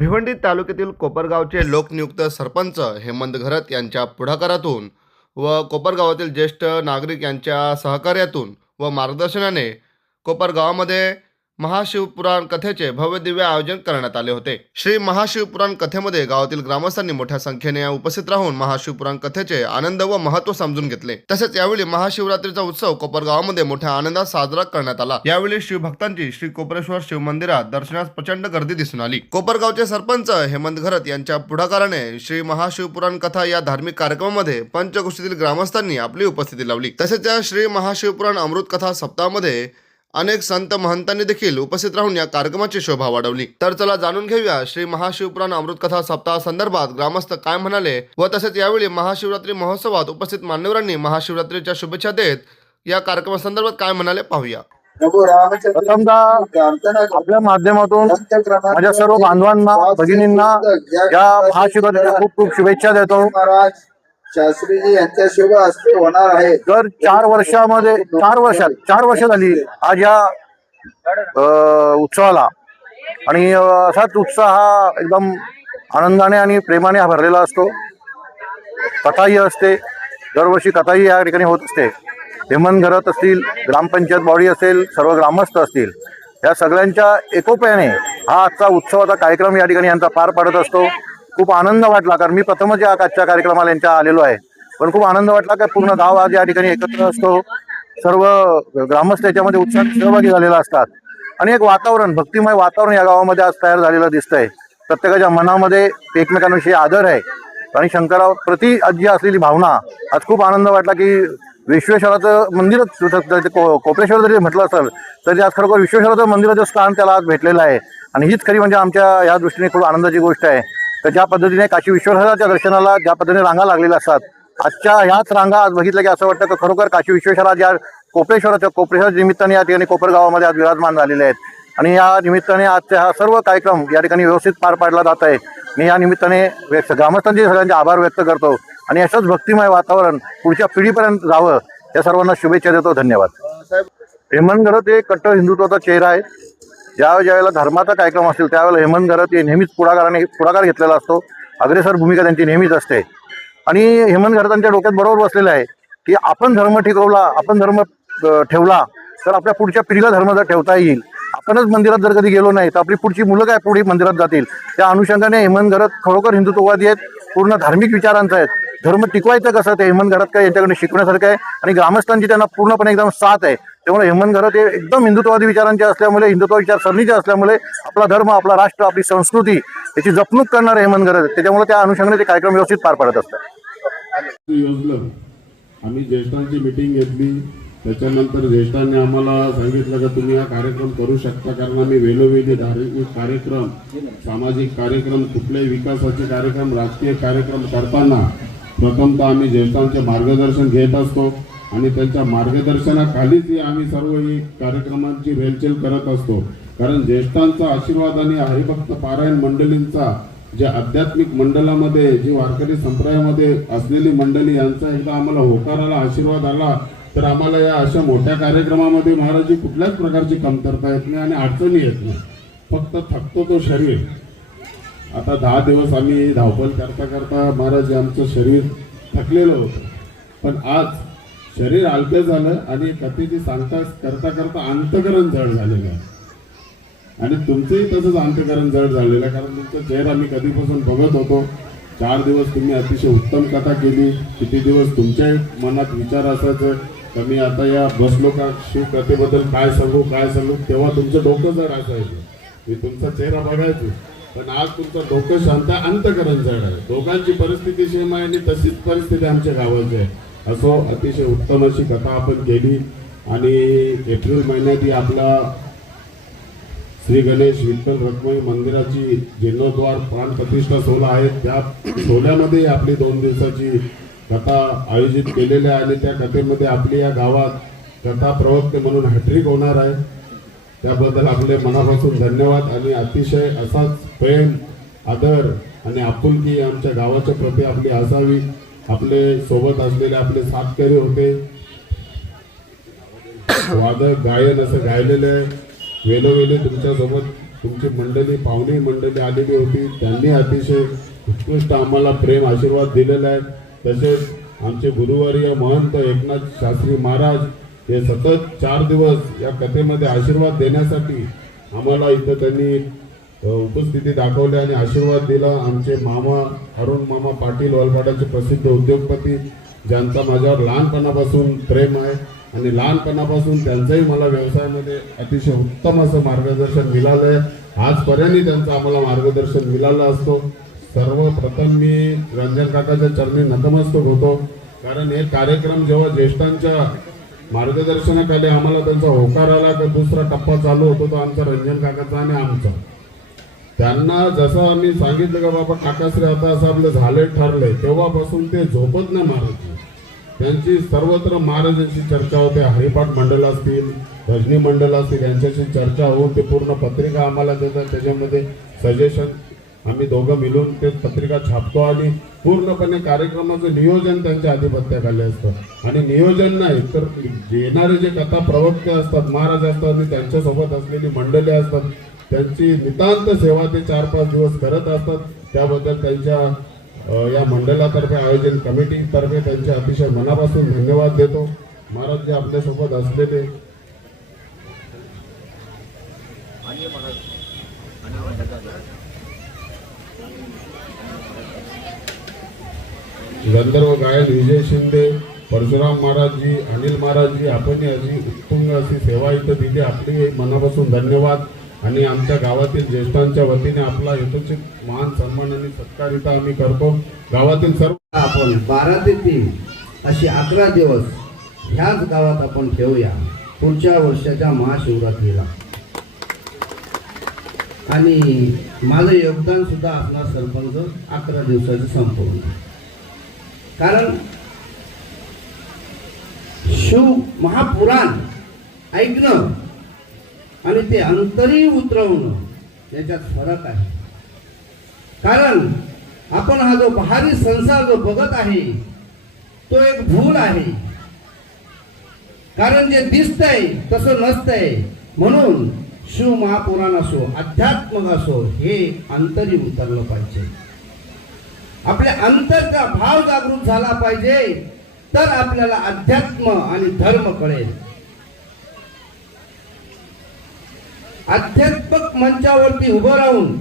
भिवंडी तालुक्यातील कोपरगावचे लोकनियुक्त सरपंच हेमंत घरत यांच्या पुढाकारातून व कोपरगावातील ज्येष्ठ नागरिक यांच्या सहकार्यातून व मार्गदर्शनाने कोपरगावामध्ये महाशिवपुराण कथेचे भव्य दिव्य आयोजन करण्यात आले होते। श्री महाशिवपुराण कथेमध्ये गावातील ग्रामस्थांनी मोठ्या संख्येने उपस्थित राहून महाशिवपुराण कथेचे आनंद व महत्त्व समजून घेतले। तसेच यावेळी महाशिवरात्रीचा उत्सव कोपरगावामध्ये मोठ्या आनंदात साजरा करण्यात आला। यावेळी शिवभक्तांची श्री कोपरेश्वर शिव मंदिरात दर्शनास प्रचंड गर्दी दिसून आली। कोपरगावचे सरपंच हेमंत घरत यांच्या पुढाकाराने श्री महाशिवपुराण कथा या धार्मिक कार्यक्रमामध्ये पंचक्रोशीतील ग्रामस्थांनी आपली उपस्थिती लावली। तसेच या श्री महाशिवपुराण अमृत कथा सप्ताहामध्ये अनेक संत महंतांनी देखील उपस्थित राहून या कार्यक्रमाची शोभा वाढवली। तर चला जाणून घेऊया श्री महाशिवपुराण अमृत कथा सप्ताह संदर्भात ग्रामस्थ काय म्हणाले व तसेच यावेळी महाशिवरात्री महोत्सवात उपस्थित मान्यवरांनी महाशिवरात्रीच्या शुभेच्छा देत या कार्यक्रमासंदर्भात काय म्हणाले पाहूया। प्रथमतः आपल्या माध्यमातून माझ्या सर्व बांधवांना भगिनींना या महाशिवरात्रीच्या खूप खूप शुभेच्छा देतो। शास्त्रीजी यांच्या शुभ हस्ते होणार आहे। तर 4 वर्ष झाली आज या उत्सवाला आणि असाच उत्साह हा एकदम आनंदाने आणि प्रेमाने भरलेला असतो। कथाही असते, दरवर्षी कथाही या ठिकाणी होत असते। हेमंत घरत असतील, ग्रामपंचायत बॉडी असेल, सर्व ग्रामस्थ असतील, या सगळ्यांच्या एकोप्याने हा आजचा उत्सवाचा कार्यक्रम या ठिकाणी यांचा पार पडत असतो। खूप आनंद वाटला, कारण मी प्रथमच या आजच्या कार्यक्रमाला यांच्या आलेलो आहे, पण खूप आनंद वाटला की पूर्ण गाव आज या ठिकाणी एकत्र असतो। सर्व ग्रामस्थ याच्यामध्ये उत्साहात सहभागी झालेला असतात आणि एक वातावरण, भक्तिमय वातावरण या गावामध्ये आज तयार झालेलं दिसतंय। प्रत्येकाच्या मनामध्ये एकमेकांविषयी आदर आहे आणि शंकरावर प्रति जी असलेली भावना, आज खूप आनंद वाटला की विश्वेश्वराचं मंदिरच कोपरेश्वर जरी म्हटलं असेल तरी आज खरोखर विश्वेश्वराचं मंदिराचं स्थान त्याला आज भेटलेलं आहे आणि हीच खरी म्हणजे आमच्या या दृष्टीने खूप आनंदाची गोष्ट आहे। तर ज्या पद्धतीने काशी विश्वेश्वराच्या दर्शनाला ज्या पद्धतीने रांगा लागलेल्या असतात, आजच्या ह्याच रांगा आज बघितलं की असं वाटतं की खरोखर काशी विश्वेश्वरा ज्या कोपरेश्वर निमित्ताने या ठिकाणी कोपरगावामध्ये आज विराजमान झालेले आहेत आणि या निमित्ताने आजचा हा सर्व कार्यक्रम या ठिकाणी व्यवस्थित पार पाडला जात आहे। मी या निमित्ताने ग्रामस्थांचे सगळ्यांचे आभार व्यक्त करतो आणि असंच भक्तिमय वातावरण पुढच्या पिढीपर्यंत जावं या सर्वांना शुभेच्छा देतो। धन्यवाद। हेमंत घरत हे कट्टर हिंदुत्वाचा चेहरा आहे। ज्यावेळेला धर्माचा कार्यक्रम असतील त्यावेळेला हेमंत घरत हे नेहमीच पुढाकार घेतलेला असतो। अग्रेसर भूमिका त्यांची नेहमीच असते आणि हेमंत घरतांच्या डोक्यात बरोबर बसलेलं आहे की आपण धर्म टिकवला, आपण धर्म ठेवला तर आपल्या पुढच्या पिढीला धर्म जर ठेवता येईल। आपणच मंदिरात जर कधी गेलो नाही तर आपली पुढची मुलं काय पुढे मंदिरात जातील। त्या अनुषंगाने हेमंत घरत खरोखर हिंदुत्ववादी आहेत, पूर्ण धार्मिक विचारांचं आहेत। धर्म टिकवायचं कसं ते हेमंत घरत काय यांच्याकडे शिकण्यासारखं आहे आणि ग्रामस्थांची त्यांना पूर्णपणे एकदम साथ आहे। त्यामुळे हेमंत घरत हे एकदम हिंदुत्ववादी विचारांचे असल्यामुळे, हिंदुत्व विचारसरणीचे असल्यामुळे आपला धर्म, आपला राष्ट्र, आपली संस्कृती याची जपणूक करणारे हेमंत घरत, त्याच्यामुळे त्या अनुषंगाने ते कार्यक्रम व्यवस्थित पार पडत असतात। योजलं आम्ही ज्येष्ठांची मीटिंग घेतली, त्याच्यानंतर ज्येष्ठांनी आम्हाला सांगितलं की तुम्ही हा कार्यक्रम करू शकता, कारण आम्ही वेळोवेळी धार्मिक कार्यक्रम, सामाजिक कार्यक्रम, कुठल्याही विकासाचे कार्यक्रम, राजकीय कार्यक्रम करताना प्रथमतः आम्ही ज्येष्ठांचे मार्गदर्शन घेत असतो आणि त्यांच्या मार्गदर्शनाखालीच आम्ही सर्व ही कार्यक्रमांची रेलचेल करत असतो। कारण ज्येष्ठांचा आशीर्वाद आणि हरिभक्त पारायण मंडळींचा, जे आध्यात्मिक मंडळामध्ये, जी वारकरी संप्रदायामध्ये असलेली मंडळी, यांचा एकदा आम्हाला होकार आला, आशीर्वाद आला तर आम्हाला या अशा मोठ्या कार्यक्रमामध्ये महाराज कुठल्याच प्रकारची कमतरता येत नाही आणि अडचणी येत नाही। फक्त थकतो तो शरीर। आता 10 दिवस आम्ही धावपळ करता करता महाराज आमचं शरीर थकलेलं होतं, पण आज शरीर हलकं झालं आणि कथेची सांगता करता करता अंतकरण जड झालेलं आहे आणि तुमचंही तसंच अंतकरण जड झालेलं आहे। कारण तुमचा चेहरा मी कधीपासून बघत होतो। 4 दिवस तुम्ही अतिशय उत्तम कथा केली। किती दिवस तुमच्या मनात विचार असायचं तर मी आता या बसलो का शिवकथेबद्दल काय सांगू, तेव्हा तुमचं डोकं जड असायचं, मी तुमचा चेहरा बघायचो, पण आज तुमचं डोकं शांत, अंतकरण जड आहे। दोघांची परिस्थिती सेम आहे आणि तशीच परिस्थिती आमच्या गावाची आहे। असो अतिशय उत्तम अशी कथा आपण केली आणि एप्रिल महिन्यात ही आपला श्री गणेश विठ्ठल रखुमाई मंदिराची जीर्णोद्धार प्राण प्रतिष्ठा सोहळा आहे। त्या सोहळ्यामध्ये आपली 2 दिवसाची कथा आयोजित केलेली आहे आणि त्या कथेमध्ये आपली या गावात कथा प्रवक्ते म्हणून हॅट्रिक होणार आहे। त्याबद्दल आपले मनापासून धन्यवाद आणि अतिशय असाच प्रेम, आदर आणि आपुलकी आमच्या गावाच्या प्रती आपली असावी। आपले सोबत असलेले आपले साथकरी होते, वादक, गायन असं गायलेले आहे। वेळोवेळी तुमच्यासोबत तुमची मंडळी पाहुणी मंडळी आलेली होती, त्यांनी अतिशय उत्कृष्ट आम्हाला प्रेम आशीर्वाद दिलेला आहे. तसेच आमचे गुरुवर्य महंत एकनाथ शास्त्री महाराज हे सतत 4 दिवस या कथेमध्ये आशीर्वाद देण्यासाठी आम्हाला इथं त्यांनी उपस्थिती दाखवली आणि आशीर्वाद दिला. आमचे मामा अरुण मामा पाटील वलपाडाचे प्रसिद्ध उद्योगपती, ज्यांचा माझ्यावर लहानपणापासून प्रेम आहे आणि लहानपणापासून त्यांचंही मला व्यवसायामध्ये अतिशय उत्तम असं मार्गदर्शन मिळालं आहे. आजपर्यंत त्यांचं आम्हाला मार्गदर्शन मिळालं असतो. सर्वप्रथम मी रंजन काकाच्या चरणी नतमस्तक होतो, कारण हे कार्यक्रम जेव्हा ज्येष्ठांच्या मार्गदर्शनाखाली आम्हाला त्यांचा होकार आला तर दुसरा टप्पा चालू होतो तो आमचा रंजन काकाचा आणि आमचा. त्यांना जसं आम्ही सांगितलं का बाबा काकाश्री आता असं आपलं झालंय ठरलंय, तेव्हापासून ते झोपत नाही महाराज. त्यांची सर्वत्र महाराजांची चर्चा होते. हरिपाठ मंडळ असतील, भजनी मंडळ असतील, यांच्याशी चर्चा होऊन ते पूर्ण पत्रिका आम्हाला देतात. त्याच्यामध्ये सजेशन आम्ही दोघं मिळून ते पत्रिका छापतो आणि पूर्णपणे कार्यक्रमाचं नियोजन त्यांच्या आधिपत्याखाली असतं. आणि नियोजन नाही तर येणारे जे कथा प्रवक्ते असतात, महाराज असतात आणि त्यांच्यासोबत असलेली मंडळी असतात, त्यांची नितांत सेवा ते 4-5 दिवस करत असतात. त्याबद्दल त्यांच्या या मंडळातर्फे आयोजन कमिटीतर्फे त्यांचे अतिशय मनापासून धन्यवाद देतो. महाराज जे आपल्यासोबत असलेले गंधर्व गायन विजय शिंदे, परशुराम महाराजजी, अनिल महाराजजी, आपण अशी उत्तुंग अशी सेवा इथं दिली. आपली मनापासून धन्यवाद. आणि आमच्या गावातील ज्येष्ठांच्या वतीने आपला यथोचित मान सन्मान आणि सत्कार इथं आम्ही करतो. गावातील सर्व आपण 12 ते 3 असे 11 दिवस ह्याच गावात आपण ठेवूया पुढच्या वर्षाच्या महाशिवरात्रीला. आणि माझं योगदान सुद्धा असणार सरपंच 11 दिवसाचं संपूर्ण. कारण शिव महापुराण ऐकणं आणि ते अंतरी उतरवणं याच्यात फरक आहे. कारण आपण हा जो बाहेरी संसार जो बघत आहे तो एक भूल आहे. कारण जे दिसतंय तसं नसतंय. म्हणून शिव महापुराण असो, अध्यात्मक असो, हे अंतरी उतरलं पाहिजे. आपल्या अंतरचा भाव जागृत झाला पाहिजे, तर आपल्याला अध्यात्म आणि धर्म कळेल. आध्यात्मिक मंचावरती उभं राहून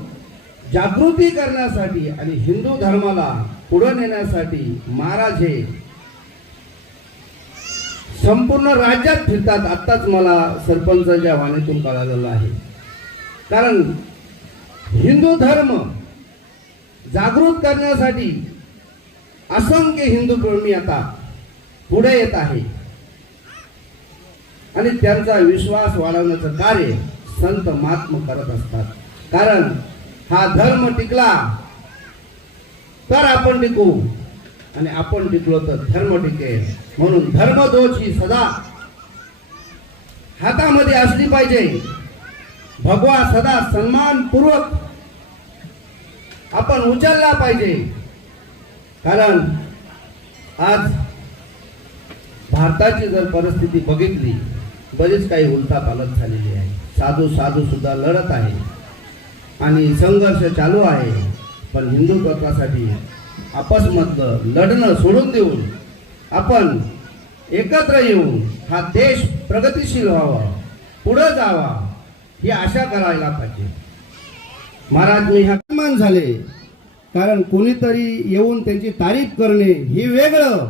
जागृती करण्यासाठी आणि हिंदू धर्माला पुढे नेण्यासाठी महाराज हे संपूर्ण राज्यात फिरतात. आत्ताच मला सरपंचाच्या वाणीतून कळालेलं आहे. कारण हिंदू धर्म जागृत करण्यासाठी असंख्य हिंदू प्रेमी आता पुढे येत आहे आणि त्यांचा विश्वास वाढवण्याचं कार्य संत महात्मा करत असतात. कारण हा धर्म टिकला तर आपण टिकू आणि आपण टिकलो तर धर्म टिकेल. म्हणून धर्मध्वज ही सदा हातामध्ये असली पाहिजे. भगवा सदा सन्मानपूर्वक आपण उचलला पाहिजे. कारण आज भारताची जर परिस्थिती बघितली, बरीच काही उलथापालथ झालेली आहे. साधू सुद्धा लढत आहे आणि संघर्ष चालू आहे. पण हिंदुत्वासाठी आपसमधलं लढणं सोडून देऊन आपण एकत्र येऊन हा देश प्रगतिशील व्हावा, पुढे जावा, ही आशा करायला पाहिजे. महाराज मी मान झाले कारण कोणीतरी येऊन त्यांची तारीफ करणे हे वेगळं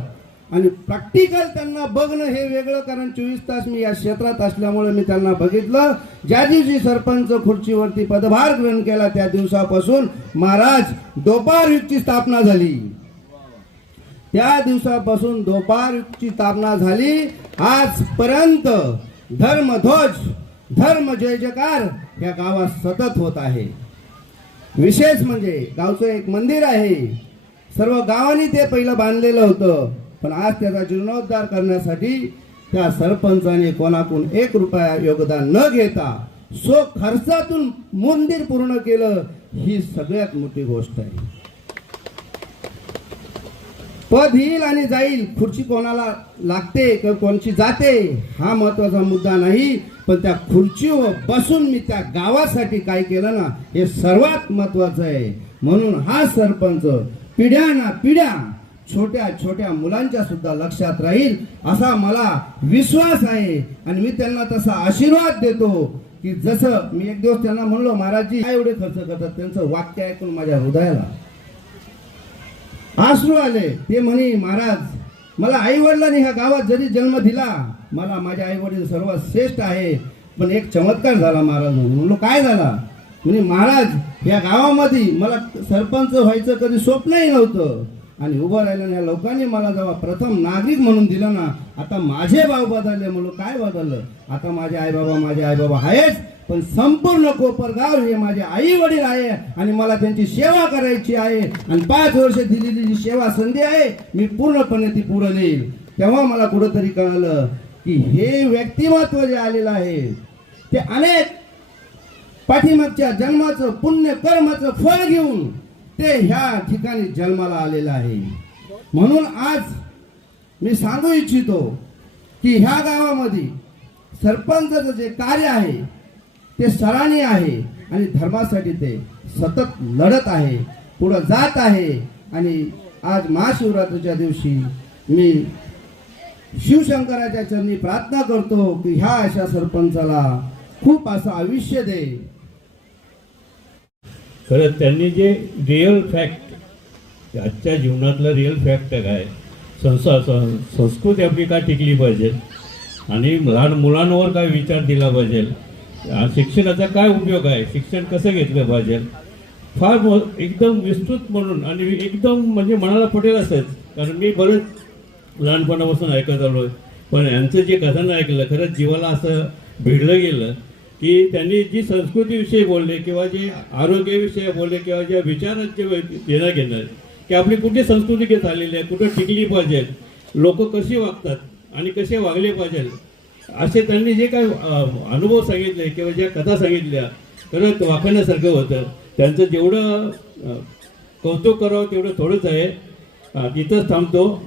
आणि प्रॅक्टिकल त्यांना बघणं हे वेगळं. कारण 24 तास मी या क्षेत्रात असल्यामुळे मी त्यांना बघितलं. ज्या दिवशी सरपंच खुर्चीवरती पदभार ग्रहण केला त्या दिवसापासून महाराज दोपार युगची स्थापना झाली. त्या दिवसापासून दोपार युगची स्थापना झाली. आजपर्यंत धर्मध्वज, धर्म जय जयकार या गावात सतत होत आहे. विशेष म्हणजे गावचं एक मंदिर आहे. सर्व गावांनी ते पहिलं बांधलेलं होतं, पण आज त्याचा जीर्णोद्धार करण्यासाठी त्या सरपंचाने कोणाकडून 1 रुपया योगदान न घेता खर्चातून मंदिर पूर्ण केलं. ही सगळ्यात मोठी गोष्ट आहे. पद येईल आणि जाईल, खुर्ची कोणाला लागते किंवा कोणची जाते हा महत्वाचा मुद्दा नाही, पण त्या खुर्चीवर बसून मी त्या गावासाठी काय केलं ना, हे सर्वात महत्वाचं आहे. म्हणून हा सरपंच पिढ्याना पिढ्या छोट्या छोट्या मुलांच्या सुद्धा लक्षात राहील असा मला विश्वास आहे. आणि मी त्यांना तसा आशीर्वाद देतो की जसं मी एक दिवस त्यांना म्हणलो, महाराजजी काय एवढे खर्च करतात, त्यांचं वाक्य ऐकून माझ्या हृदयाला आश्रू आले. ते म्हणे, महाराज मला आई वडिलांनी ह्या गावात जरी जन्म दिला, मला माझे आई वडील सर्वात श्रेष्ठ आहे, पण एक चमत्कार झाला महाराज. म्हणलो काय झाला? म्हणजे महाराज या गावामध्ये मला सरपंच व्हायचं कधी स्वप्नही नव्हतं, आणि उभं राहिलं या लोकांनी मला जेव्हा प्रथम नागरिक म्हणून दिलं ना, आता माझे भाव बदलले. म्हणलो काय बदललं? आता माझे आई बाबा आहेच, पण संपूर्ण कोपरगाव हे माझे आई वडील आहे आणि मला त्यांची सेवा करायची आहे. आणि 5 वर्ष दिलेली जी सेवा संधी आहे मी पूर्णपणे ती पुढे नेईल. तेव्हा मला कुठंतरी कळालं की हे व्यक्तिमत्व जे आलेलं आहे ते अनेक पाठीमागच्या जन्माचं पुण्य कर्माचं फळ घेऊन ते ह्या ठिकाणी जन्माला आलेलं आहे. म्हणून आज मी सांगू इच्छितो की ह्या गावामध्ये सरपंचाचं जे कार्य आहे ते सराहनीय आहे आणि धर्मासाठी ते सतत लढत आहे, पुढे जात आहे. आणि आज महाशिवरात्रीच्या दिवशी मी शिवशंकराच्या चरणी प्रार्थना करतो की ह्या अशा सरपंचाला खूप असं आयुष्य दे. खरं त्यांनी जे रिअल फॅक्ट, आजच्या जीवनातलं रिअल फॅक्ट काय, संस्कृती आपली काय टिकली पाहिजे आणि लहान मुलांवर काय विचार दिला पाहिजे, शिक्षणाचा काय उपयोग आहे, शिक्षण कसं घेतलं पाहिजे, फार एकदम विस्तृत म्हणून आणि एकदम म्हणजे मनाला पटेल असंच. कारण मी बरंच लहानपणापासून ऐकत आलो, पण यांचं जे कथन ऐकलं खरंच जीवाला असं भिडलं गेलं की त्यांनी जी संस्कृतीविषयी बोलले किंवा जे आरोग्याविषयी बोलले किंवा ज्या विचारांचे देणं घेणं की आपली कुठे संस्कृती चाललेली आहे, कुठं टिकली पाहिजे, लोक कशी वागतात आणि कसे वागले पाहिजे, असे त्यांनी जे काय अनुभव सांगितले किंवा ज्या कथा सांगितल्या खरंच वाखाणण्यासारखं होतं. त्यांचं जेवढं कौतुक करावं तेवढं थोडंच आहे. तिथंच थांबतो.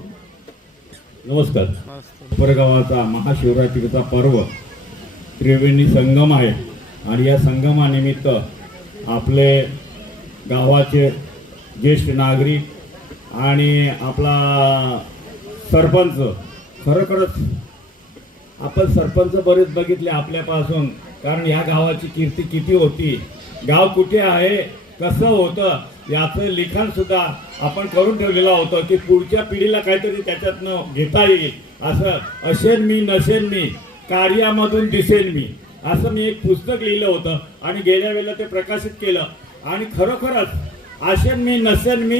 नमस्कार. कोपरगावाचा महाशिवरात्रीचा पर्व त्रिवेणी संगम आहे आणि या संगमानिमित्त आपले गावाचे ज्येष्ठ नागरिक आणि आपला सरपंच, खरोखरच आपण सरपंच बरेच बघितले आपल्यापासून, कारण या गावाची कीर्ती किती होती, गाव कुठे आहे, कसं होतं याचं लिखाण सुद्धा आपण करून ठेवलेलं होतं की पुढच्या पिढीला काहीतरी त्याच्यातनं घेता येईल. असं असेन मी नसेन मी कार्यामधून दिसेन मी, असं मी एक पुस्तक लिहिलं होतं आणि गेल्या वेळेला ते प्रकाशित केलं. आणि खरोखरच असेन मी नसेन मी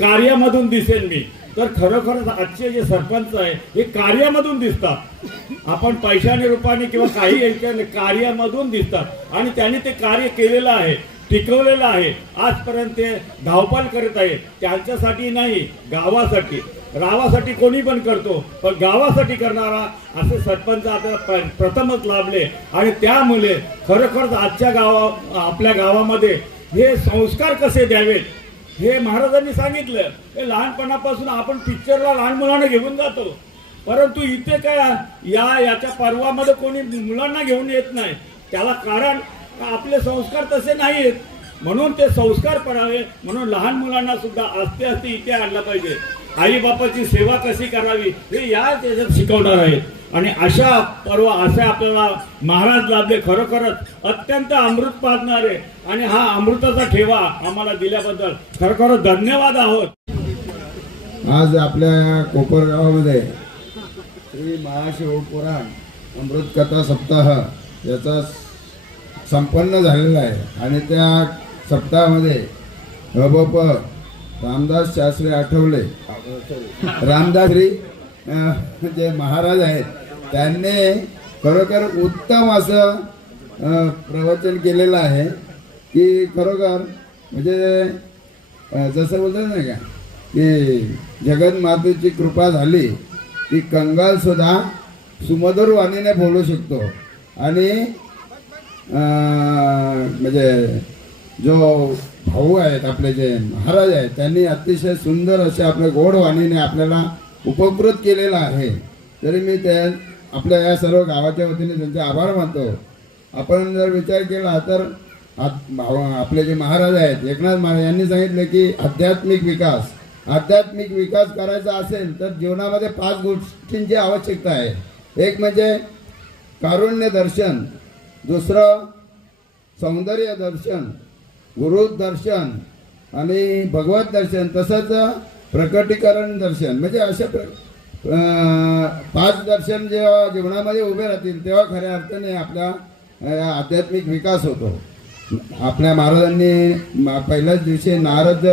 कार्यामधून दिसेन मी, तर खरोखरच आजचे जे सरपंच आहे हे कार्यामधून दिसतात. आपण पैशाने रूपाने किंवा काही याच्याने कार्यामधून दिसतात आणि त्यांनी ते कार्य केलेलं आहे, टिकवलेलं आहे. आजपर्यंत ते धावपळ करत आहे, त्यांच्यासाठी नाही गावासाठी. गावासाठी कोणी पण करतो, पण गावासाठी करणारा असे सरपंच आता प्रथमच लाभले. आणि त्यामुळे खरोखरच आजच्या आपल्या गावामध्ये हे संस्कार कसे द्यावेत हे महाराजांनी सांगितलं. हे लहानपणापासून आपण पिक्चरला लहान मुलांना घेऊन जातो, परंतु इथे काय याच्या पर्वामध्ये कोणी मुलांना घेऊन येत नाही. त्याला कारण आपले संस्कार तसे नाही आहेत, म्हणून ते संस्कार पडावे म्हणून लहान मुलांना सुद्धा आस्ते आस्ते इथे आणलं पाहिजे. आई बापाची सेवा कशी करावी हे या त्याच्यात शिकवणार आहेत. आणि अशा पर्व असे आपल्याला महाराज लाभले, खरोखरच अत्यंत अमृत पाजणारे. आणि हा अमृताचा ठेवा आम्हाला दिल्याबद्दल खरोखरच धन्यवाद आहोत. आज आपल्या कोपरगावामध्ये श्री महाशिवपुराण अमृत कथा सप्ताह याचा संपन्न झालेला आहे. आणि त्या सप्ताहामध्ये हबप रामदास शास्त्री आठवले, रामदासरी जे महाराज आहेत त्यांनी खरोखर उत्तम असं प्रवचन केलेलं आहे की खरोखर म्हणजे जसं बोलतात नाही का की जगन्मातेची कृपा झाली की कंगाल सुद्धा सुमधुर वाणीने बोलू शकतो. आणि म्हणजे जो भाऊ आहेत आपले जे महाराज आहेत त्यांनी अतिशय सुंदर असे आपल्या गोड वाणीने आपल्याला उपकृत केलेलं आहे. तरी मी त्या आपल्या या सर्व गावाच्या वतीने त्यांचे आभार मानतो. आपण जर विचार केला तर आपले जे महाराज आहेत एकनाथ महाराज यांनी सांगितलं की आध्यात्मिक विकास करायचा असेल तर जीवनामध्ये 5 गोष्टींची आवश्यकता आहे. एक म्हणजे कारुण्य दर्शन, दुसरं सौंदर्य दर्शन, गुरु दर्शन आणि भगवत दर्शन, तसंच प्रकटीकरण दर्शन. म्हणजे अशा 5 दर्शन जेव्हा जीवनामध्ये उभे राहतील तेव्हा खऱ्या अर्थाने आपला आध्यात्मिक विकास होतो. आपल्या महाराजांनी पहिल्याच दिवशी नारद